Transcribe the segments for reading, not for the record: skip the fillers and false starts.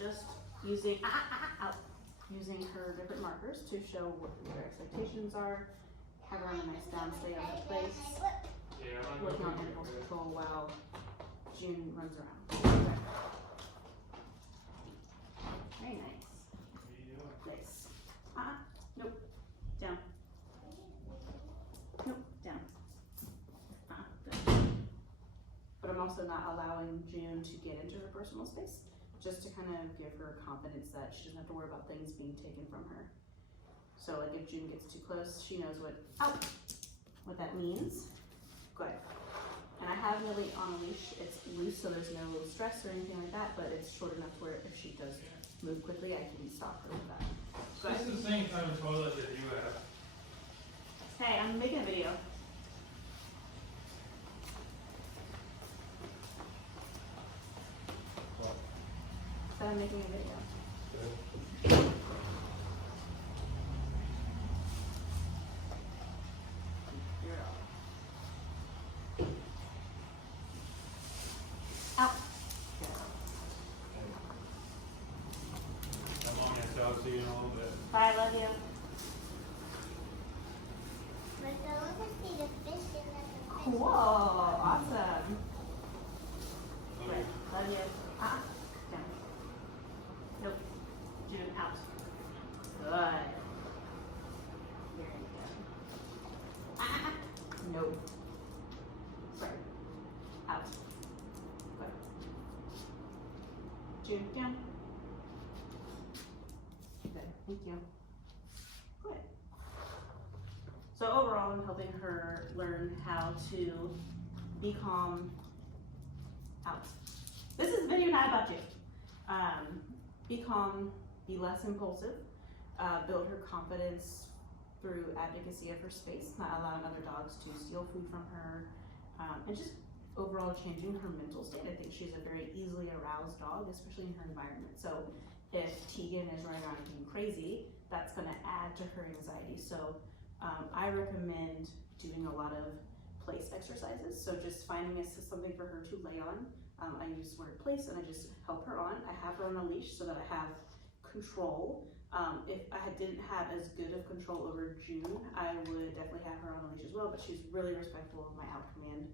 just using using her different markers to show what their expectations are. Have her on a nice downstay of the place, working on impulse control while June runs around. Very nice. Nice. Nope. Down. Nope. Down. Good. But I'm also not allowing June to get into her personal space, just to kind of give her confidence that she doesn't have to worry about things being taken from her. So like if June gets too close, she knows what that means. Good. And I have Millie on a leash. It's loose, so there's no stress or anything like that, but it's short enough where if she does move quickly, I can stop her with that. Good. This is the same kind of toilet that you have. Hey, I'm making a video. So I'm making a video. Out. Come on, I'll see you in a little bit. Bye, love you. Cool. Awesome. Good. Love you. Down. Nope. June, out. Good. Very good. Nope. Sorry. Out. Good. June, down. Good. Thank you. Good. So overall, I'm helping her learn how to be calm. Out. This is a video not about you. Be calm, be less impulsive, build her confidence through advocacy of her space, not allowing other dogs to steal food from her, and just overall changing her mental state. I think she's a very easily aroused dog, especially in her environment. So if Tegan is running around being crazy, that's going to add to her anxiety. So I recommend doing a lot of place exercises. So just finding something for her to lay on. I use the word place and I just help her on. I have her on a leash so that I have control. If I didn't have as good of control over June, I would definitely have her on a leash as well, but she's really respectful of my out command.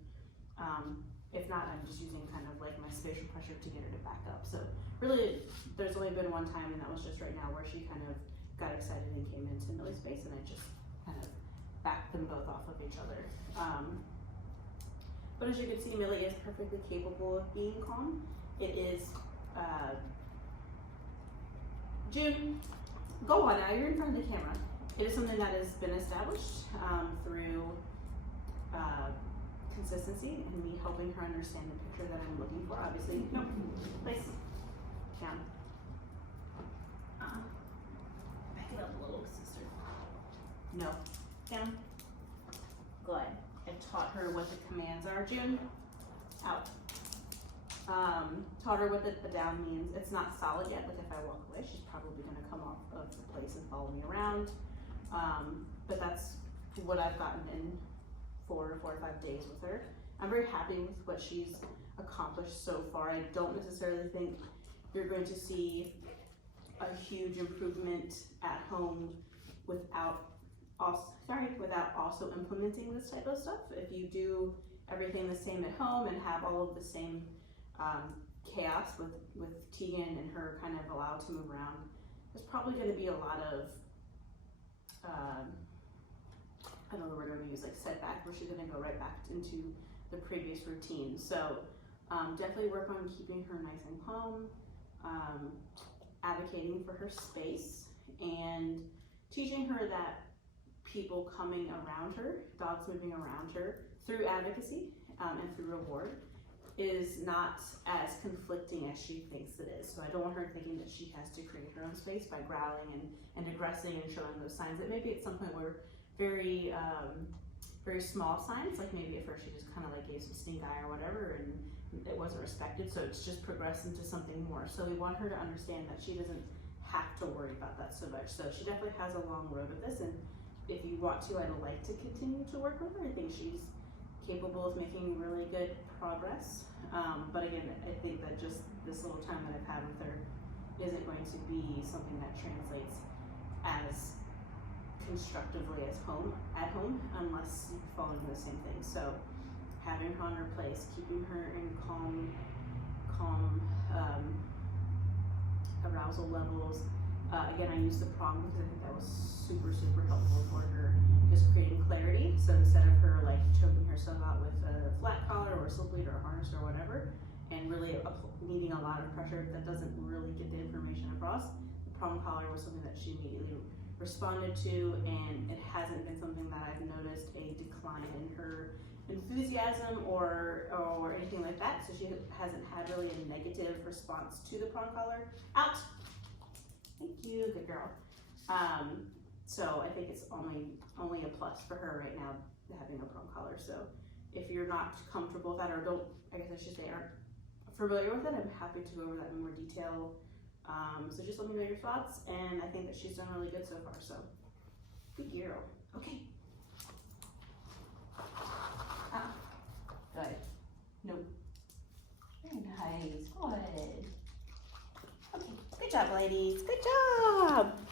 If not, I'm just using kind of like my spatial pressure to get her to back up. So really, there's only been one time, and that was just right now, where she kind of got excited and came into Millie's space, and I just kind of backed them both off of each other. But as you can see, Millie is perfectly capable of being calm. It is, June, go on now, you're in front of the camera. It is something that has been established through consistency and me helping her understand the picture that I'm looking for. Obviously, nope, place, down. Back it up a little, sister. No, down. Good. I taught her what the commands are. June, out. Taught her what the down means. It's not solid yet. Like if I walk away, she's probably going to come off of the place and follow me around. But that's what I've gotten in 4 or 5 days with her. I'm very happy with what she's accomplished so far. I don't necessarily think you're going to see a huge improvement at home without also implementing this type of stuff. If you do everything the same at home and have all of the same chaos with Tegan and her kind of allowed to move around, there's probably going to be a lot of I don't know the word I'm going to use, like setback, where she's going to go right back into the previous routine. So definitely work on keeping her nice and calm, advocating for her space, and teaching her that people coming around her, dogs moving around her through advocacy and through reward is not as conflicting as she thinks it is. So I don't want her thinking that she has to create her own space by growling and aggressing and showing those signs. That maybe at some point we're very small signs, like maybe at first she just kind of like gave some stink eye or whatever and it wasn't respected, so it's just progressed into something more. So we want her to understand that she doesn't have to worry about that so much. So she definitely has a long road with this, and if you want to, I'd like to continue to work with her. I think she's capable of making really good progress. But again, I think that just this little time that I've had with her, isn't going to be something that translates as constructively as at home unless you fall into the same thing. So having her on her place, keeping her in calm arousal levels. Again, I used the prong because I think that was super helpful for her, just creating clarity. So instead of her like choking herself out with a flat collar or a slip lead or a harness or whatever, and really needing a lot of pressure that doesn't really get the information across, the prong collar was something that she immediately responded to, and it hasn't been something that I've noticed a decline in her enthusiasm or anything like that. So she hasn't had really a negative response to the prong collar. Out. Thank you, good girl. So I think it's only a plus for her right now having a prong collar. So if you're not comfortable with that, or don't, I guess I should say, aren't familiar with it, I'm happy to go over that in more detail. So just let me know your thoughts, and I think that she's done really good so far. So good girl. Okay. Good. Nope. Very nice. Good. Okay. Good job, ladies. Good job.